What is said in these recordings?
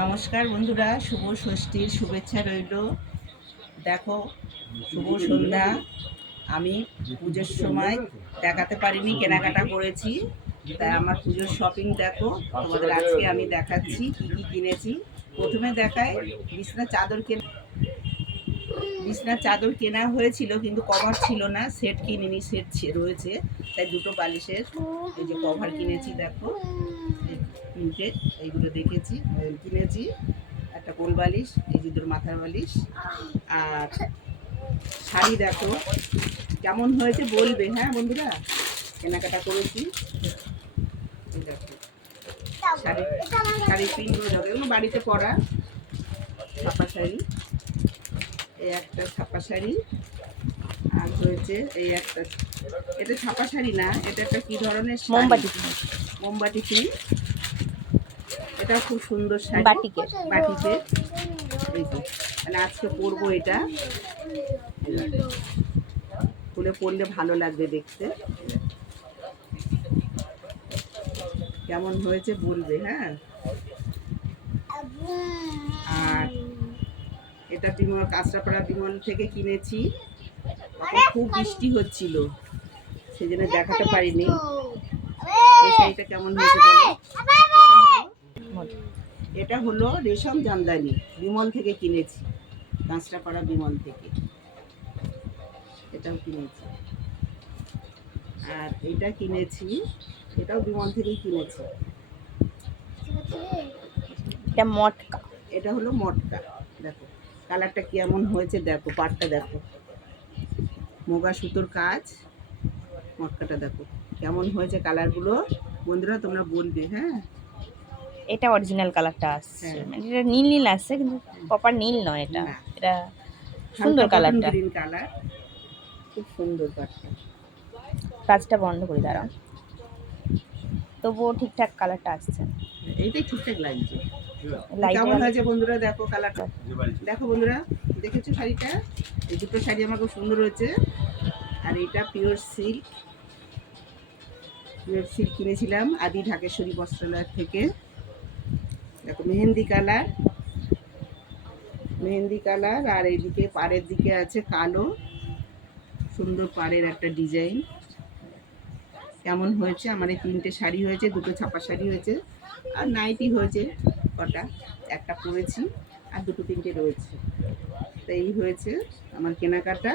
নমস্কার বন্ধুরা, শুভ ষষ্ঠীর শুভেচ্ছা রইল। দেখো, শুভ সন্ধ্যা। আমি পুজোর সময় দেখাতে পারিনি, কেনাকাটা করেছি। তাই আমার পুজোর শপিং দেখো, তোমাদের আজকে আমি দেখাচ্ছি, কি কি কিনেছি। প্রথমে দেখায় বিছনা চাদর কেনা বিছনার চাদর কেনা হয়েছিল, কিন্তু কভার ছিল না, সেট কিনিনি, সেট রয়েছে। তাই দুটো বালিশের এই যে কভার কিনেছি দেখো। তিনটে এইগুলো দেখেছি কিনেছি। একটা কোল বালিশ এই যে দুটো মাথার বালিশ। আর শাড়ি দেখো কেমন হয়েছে বলবে হ্যাঁ বন্ধুরা? কেনাকাটা করেছি। দেখো। শাড়ি শাড়ি পিনগুলো দেখো এগুলো বাড়িতে পরা। ছাপা শাড়ি। এই একটা ছাপা শাড়ি। আর হয়েছে এই একটা এটা ছাপা শাড়ি না এটা একটা কি ধরনের মোমবাতি মোমবাতি পিস। এটা খুব সুন্দর শাড়ি। বাটিকে। এই যে মানে আজকে পরবো এটা। খুলে পরলে ভালো লাগবে দেখতে। কেমন হয়েছে বলবে হ্যাঁ? আর এটা বিমল কাঁচরাপাড়া বিমল থেকে কিনেছি। খুব বৃষ্টি হচ্ছিল। সেই জন্য দেখাতে পারিনি। এই শাড়িটা কেমন হয়েছে এটা হলো রেশম জামদানি বিমল থেকে কিনেছি। কাঁচরাপাড়া বিমল থেকে। এটাও কিনেছি। আর এটা কিনেছি এটাও বিমল থেকেই কিনেছি। এটা মটকা। এটা হলো মটকা। দেখো কালারটা কেমন হয়েছে দেখো পাটটা দেখো। মোগা সুতোর কাজ। মটকাটা দেখো কেমন হয়েছে কালারগুলো? বন্ধুরা তোমরা বলবে হ্যাঁ? এটা অরিজিনাল কালারটা আসছে। হ্যাঁ। মানে এটা নীল নীল আসছে কিন্তু প্রপার নীল নয় এটা। এটা সুন্দর কালারটা গ্রিন কালার। খুব সুন্দর কালারটা কাজটা বন্ধ করে দাঁড়াও। তবুও ঠিকঠাক কালারটা আসছে। এইটাই ঠিকঠাক লাগছে। কেমন হয়েছে বন্ধুরা দেখো কালারটা দেখো বন্ধুরা দেখেছ শাড়িটা? এই দুটো শাড়ি আমার খুব সুন্দর হয়েছে। আর এটা পিওর সিল্ক পিওর সিল্ক কিনেছিলাম আদি ঢাকেশ্বরী বস্ত্রালয় থেকে। দেখো মেহেন্দি কালার মেহেন্দি কালার আর এইদিকে পাড়ের দিকে আছে কালো, সুন্দর পাড়ের একটা ডিজাইন। কেমন হয়েছে? আমার এই তিনটে শাড়ি হয়েছে, দুটো ছাপা শাড়ি হয়েছে, আর নাইটি হয়েছে কটা, একটা পরেছি আর দুটো তিনটে রয়েছে। তো এই হয়েছে আমার কেনাকাটা।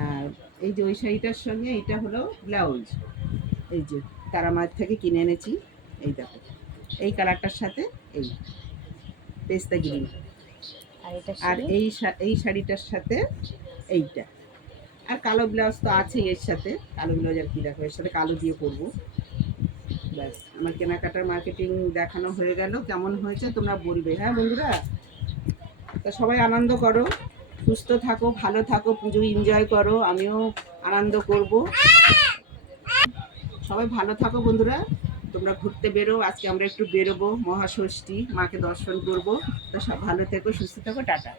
আর এই যে ওই শাড়িটার সঙ্গে এইটা হলো ব্লাউজ। এই যে তারা তারামার থেকে কিনে এনেছি এই দেখো। এই কালারটার সাথে এই পেস্তা গ্রিন। আর এটা। এই এই শাড়িটার সাথে এইটা। আর কালো ব্লাউজ তো আছেই এর সাথে। কালো ব্লাউজ আর কি দেখো এর সাথে কালো দিয়ে করব। ব্যাস আমার কেনাকাটার মার্কেটিং দেখানো হয়ে গেল। কেমন হয়েছে তোমরা বলবে। হ্যাঁ বন্ধুরা? তা সবাই আনন্দ করো। সুস্থ থাকো, ভালো থাকো, পুজো এনজয় করো, আমিও আনন্দ করব। সবাই ভালো থাকো বন্ধুরা, তোমরা ঘুরতে বেরো, আজকে আমরা একটু বেরোবো মহাষষ্ঠী, মাকে দর্শন করব। তো সব ভালো থেকো, সুস্থ থাকো, টাটা।